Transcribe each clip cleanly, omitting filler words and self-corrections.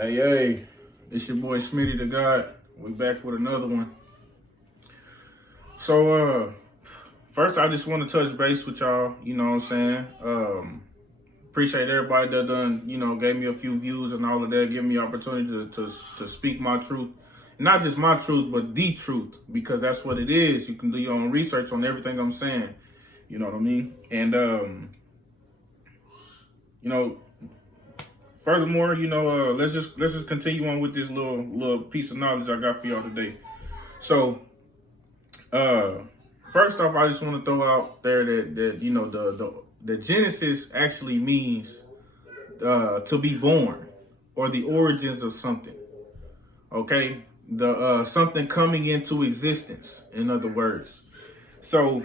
Hey, it's your boy Smitty the God. We back with another one. So, first I just want to touch base with y'all. You know what I'm saying? Appreciate everybody that done, gave me a few views and all of that, give me opportunity to speak my truth. Not just my truth, but the truth, because that's what it is. You can do your own research on everything I'm saying. You know what I mean? And, furthermore, let's just continue on with this little piece of knowledge I got for y'all today. So, first off, I just want to throw out there that the Genesis actually means to be born, or the origins of something. Okay, the something coming into existence. In other words, so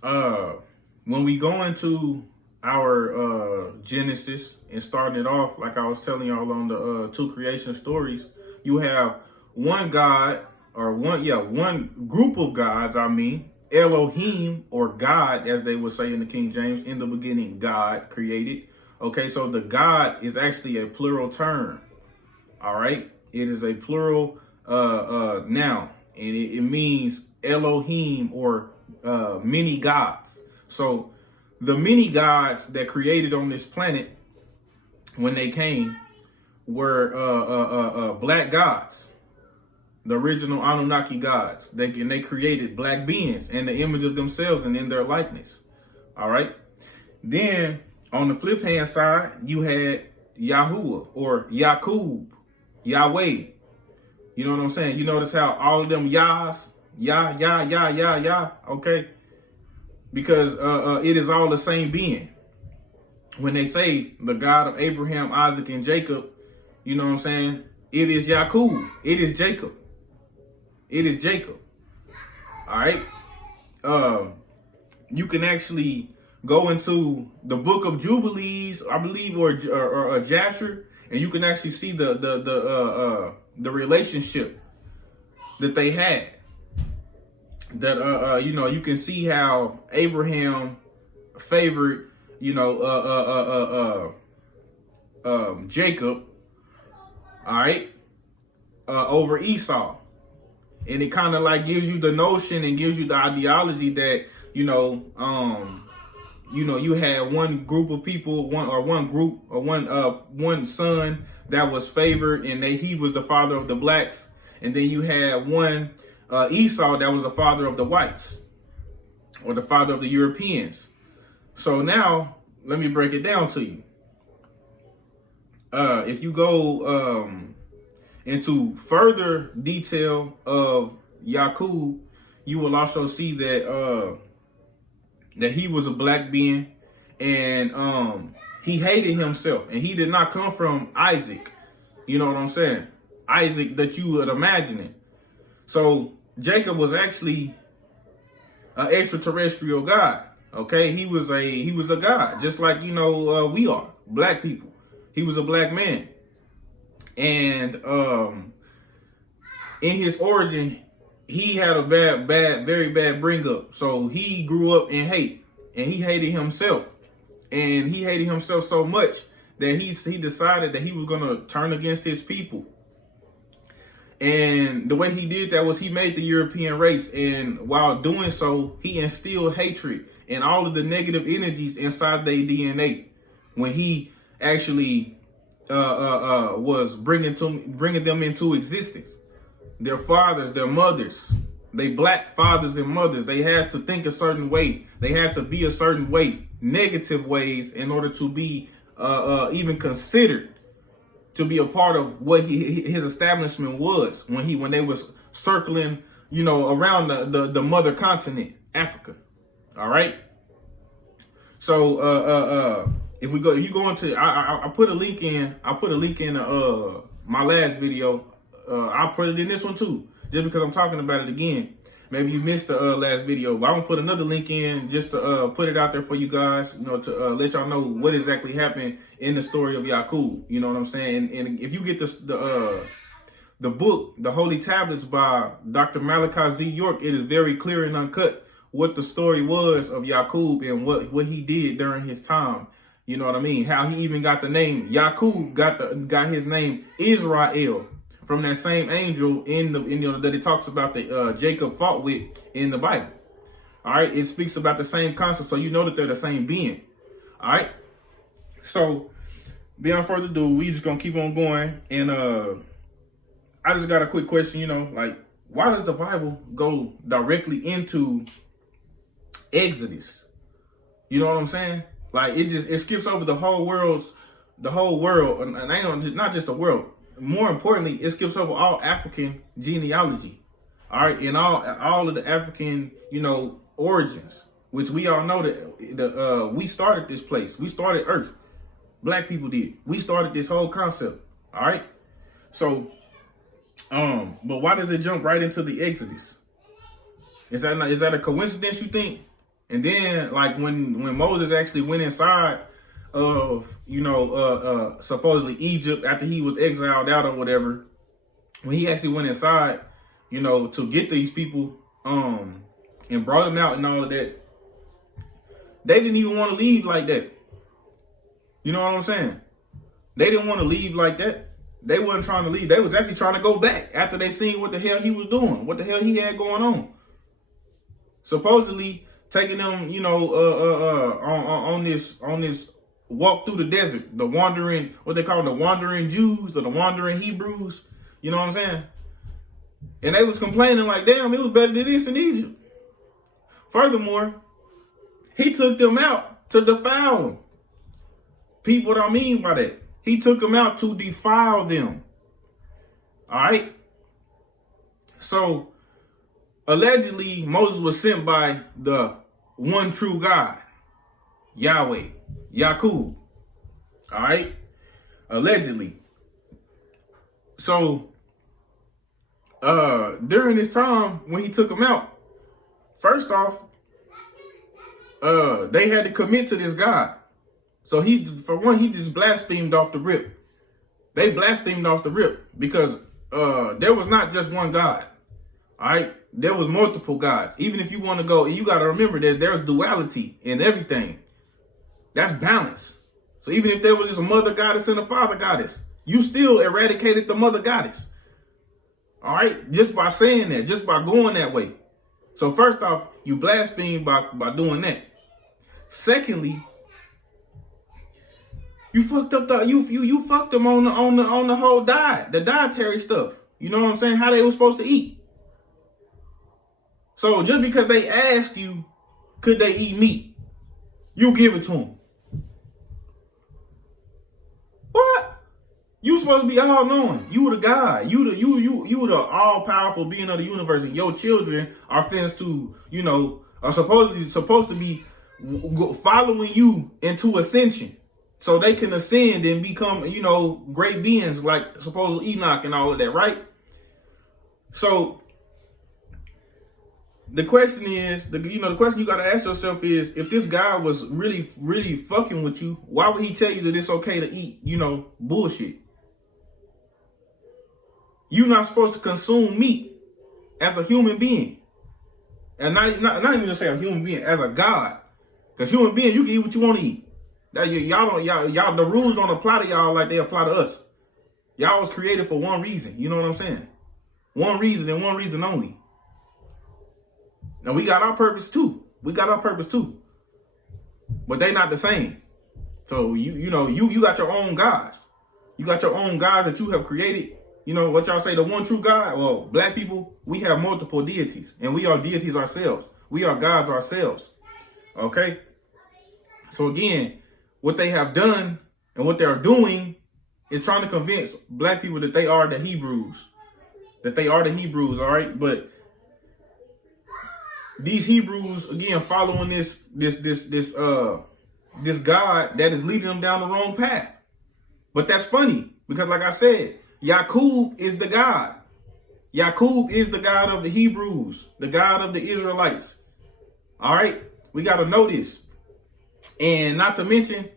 when we go into our Genesis and starting it off, like I was telling y'all on the two creation stories, you have one God, or one group of gods, Elohim, or God, as they would say in the King James. In the beginning, God created. Okay, so the God is actually a plural term. All right, it is a plural noun, and it means Elohim, or many gods. So the many gods that created on this planet when they came were black gods. The original Anunnaki gods. They created black beings in the image of themselves and in their likeness. All right. Then on the flip hand side, you had Yahuwah, or Yakub, Yahweh. You know what I'm saying? You notice how all of them Yahs, Yah. Okay. Because it is all the same being. When they say the God of Abraham, Isaac, and Jacob, you know what I'm saying? It is Yakub. It is Jacob. It is Jacob. All right. You can actually go into the Book of Jubilees, I believe, or Jasher, and you can actually see the relationship that they had. That you can see how Abraham favored Jacob, all right, over Esau. And it kind of like gives you the notion and gives you the ideology that, you had one group of people, one son that was favored, and he was the father of the blacks. And then you had one Esau that was the father of the whites, or the father of the Europeans. So now let me break it down to you. If you go into further detail of Yakub, you will also see that that he was a black being, and he hated himself, and he did not come from Isaac. You know what I'm saying? Isaac that you would imagine it. So Jacob was actually an extraterrestrial god. Okay, he was a god, just like we are black people. He was a black man. And in his origin, he had a very bad bring up. So he grew up in hate, and he hated himself. And he hated himself so much that he decided that he was going to turn against his people. And the way he did that was he made the European race. And while doing so, he instilled hatred and all of the negative energies inside their DNA when he actually was bringing them into existence. Their fathers, their mothers, they black fathers and mothers, they had to think a certain way. They had to be a certain way, negative ways, in order to be even considered to be a part of what his establishment was when they was circling, around the mother continent, Africa. All right. So if you go into, I put a link in my last video. I'll put it in this one too, just because I'm talking about it again. Maybe you missed the last video, but I'm gonna put another link in just to put it out there for you guys, to let y'all know what exactly happened in the story of Yakub. You know what I'm saying? And if you get the book, The Holy Tablets by Dr. Malachi Z. York, it is very clear and uncut what the story was of Yakub and what he did during his time You know what I mean? How he even got the name Yaqub, got his name Israel from that same angel that it talks about that Jacob fought with in the Bible. All right, it speaks about the same concept, so you know that they're the same being. All right, so beyond further ado, we just gonna keep on going, and I just got a quick question. You know, like, why does the Bible go directly into Exodus? You know what I'm saying? Like, it skips over the whole world, and not just the world. More importantly, it skips over all African genealogy. All right, and all of the African, you know, origins, which we all know that we started this place. We started Earth. Black people did. We started this whole concept. All right. So, but why does it jump right into the Exodus? Is that a coincidence, you think? And then, like, when Moses actually went inside of, you know, supposedly Egypt after he was exiled out or whatever, when he actually went inside, you know, to get these people, and brought them out and all of that, they didn't even want to leave like that. You know what I'm saying? They didn't want to leave like that. They wasn't trying to leave. They was actually trying to go back after they seen what the hell he was doing, what the hell he had going on. Supposedly taking them, you know, on this walk through the desert, the wandering, what they call them, the wandering Jews or the wandering Hebrews. You know what I'm saying? And they was complaining like, damn, it was better than this in Egypt. Furthermore, he took them out to defile them. Peep what I mean by that. He took them out to defile them. All right? So, allegedly, Moses was sent by the one true God, Yahweh, Yaqub. All right? Allegedly. So, during this time, when he took them out, first off, they had to commit to this God. So he just blasphemed off the rip. They blasphemed off the rip because there was not just one God. All right, there was multiple gods. Even if you want to go, you got to remember that there's duality in everything. That's balance. So even if there was just a mother goddess and a father goddess, you still eradicated the mother goddess. All right, just by saying that, just by going that way. So first off, you blaspheme by doing that. Secondly, you fucked up you fucked them on the whole diet, the dietary stuff. You know what I'm saying? How they were supposed to eat. So just because they ask you, could they eat meat, you give it to them. What? You supposed to be all knowing. You the God. You the all powerful being of the universe, and your children are fins to, you know, are supposed to be following you into ascension, so they can ascend and become, you know, great beings like supposedly Enoch and all of that, right? So the question is, the question you got to ask yourself is, if this guy was really, really fucking with you, why would he tell you that it's okay to eat, you know, bullshit? You're not supposed to consume meat as a human being. And not even to say a human being, as a God. Because human beings, you can eat what you want to eat. Y'all, the rules don't apply to y'all like they apply to us. Y'all was created for one reason. You know what I'm saying? One reason and one reason only. Now we got our purpose too. But they not the same. So you got your own gods. You got your own gods that you have created. You know what y'all say, the one true God? Well, black people, we have multiple deities, and we are deities ourselves. We are gods ourselves. Okay? So again, what they have done and what they're doing is trying to convince black people that they are the Hebrews. All right? But these Hebrews, again, following this God that is leading them down the wrong path. But that's funny, because like I said, Yaqub is the God. Yaqub is the God of the Hebrews, the God of the Israelites. All right? We got to know this. And not to mention,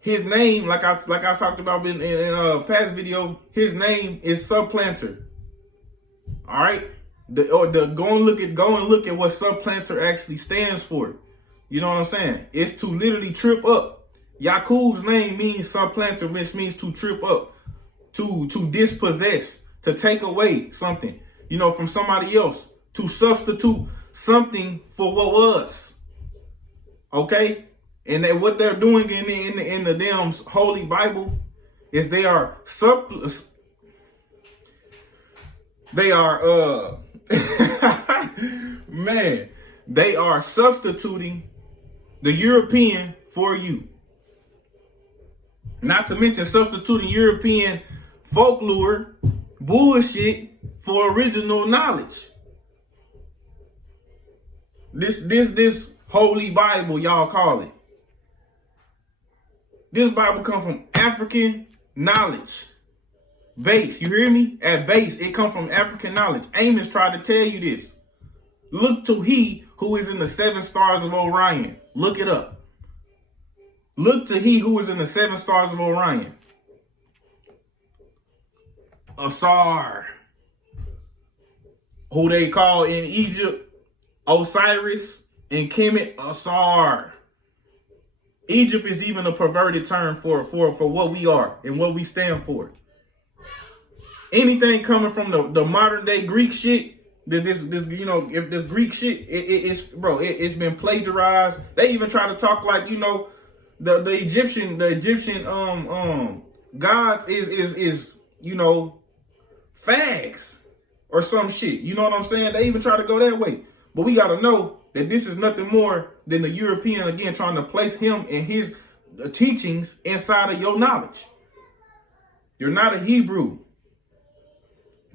his name, like I talked about in a past video, his name is Supplanter. All right? Go and look at what Supplanter actually stands for. You know what I'm saying? It's to literally trip up Yakub's name means supplanter, which means to trip up, to dispossess, to take away something, from somebody else, to substitute something for what was. Okay? And what they're doing in the damn Holy Bible is they are man, they are substituting the European for you. Not to mention substituting European folklore, bullshit for original knowledge. This Holy Bible, y'all call it. This Bible comes from African knowledge. Base, you hear me? At base, it comes from African knowledge. Amos tried to tell you this. Look to he who is in the 7 stars of Orion. Look it up. Look to he who is in the 7 stars of Orion. Asar, who they call in Egypt Osiris, and Kemet Asar. Egypt is even a perverted term for what we are and what we stand for. Anything coming from the modern day Greek shit, if this Greek shit, it's been plagiarized. They even try to talk like, the Egyptian gods is fags or some shit. You know what I'm saying? They even try to go that way. But we got to know that this is nothing more than the European, again, trying to place him and his teachings inside of your knowledge. You're not a Hebrew.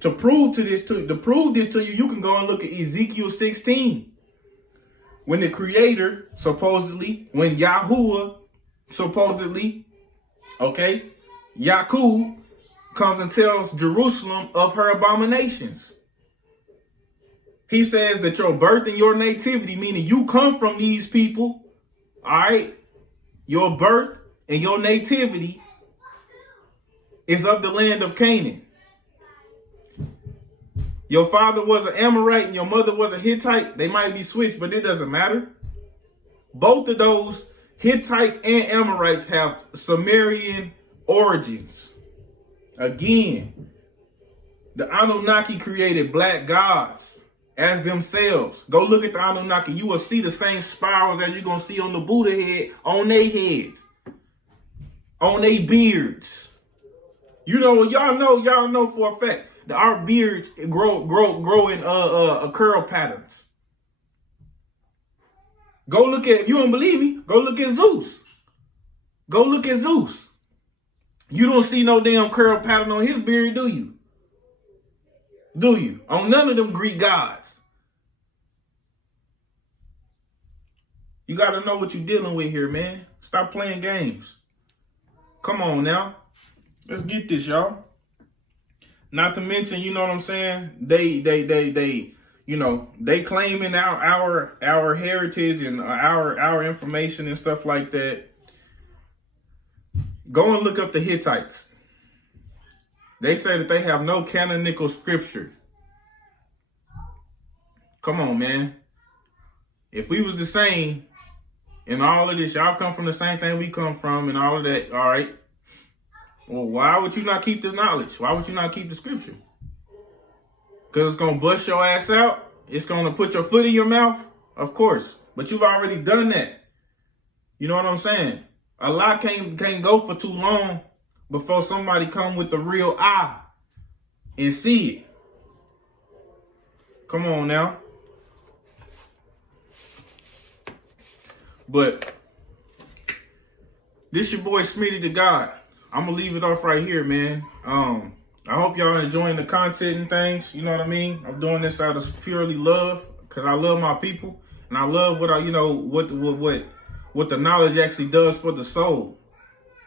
To prove this to you, you can go and look at Ezekiel 16. When the Creator, supposedly, when Yahuwah, supposedly, Yakub comes and tells Jerusalem of her abominations. He says that your birth and your nativity, meaning you come from these people, all right? Your birth and your nativity is of the land of Canaan. Your father was an Amorite and your mother was a Hittite. They might be switched, but it doesn't matter. Both of those, Hittites and Amorites, have Sumerian origins. Again, the Anunnaki created black gods as themselves. Go look at the Anunnaki. You will see the same spirals as you're going to see on the Buddha head, on their heads, on their beards. Y'all know for a fact that our beards grow in curl patterns. Go look at, if you don't believe me, go look at Zeus. Go look at Zeus. You don't see no damn curl pattern on his beard, do you? Do you? On none of them Greek gods. You got to know what you're dealing with here, man. Stop playing games. Come on now. Let's get this, y'all. Not to mention, you know what I'm saying? They claiming our heritage and our information and stuff like that. Go and look up the Hittites. They say that they have no canonical scripture. Come on, man. If we was the same in all of this, y'all come from the same thing we come from and all of that, all right? Well, why would you not keep this knowledge? Why would you not keep the scripture? Because it's going to bust your ass out? It's going to put your foot in your mouth? Of course. But you've already done that. You know what I'm saying? A lot can't go for too long before somebody come with the real eye and see it. Come on now. But this your boy Smitty the God. I'm gonna leave it off right here, man. I hope y'all enjoying the content and things. You know what I mean? I'm doing this out of purely love because I love my people and I love what what the knowledge actually does for the soul.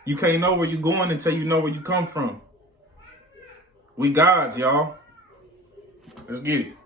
You can't know where you're going until you know where you come from. We gods, y'all. Let's get it.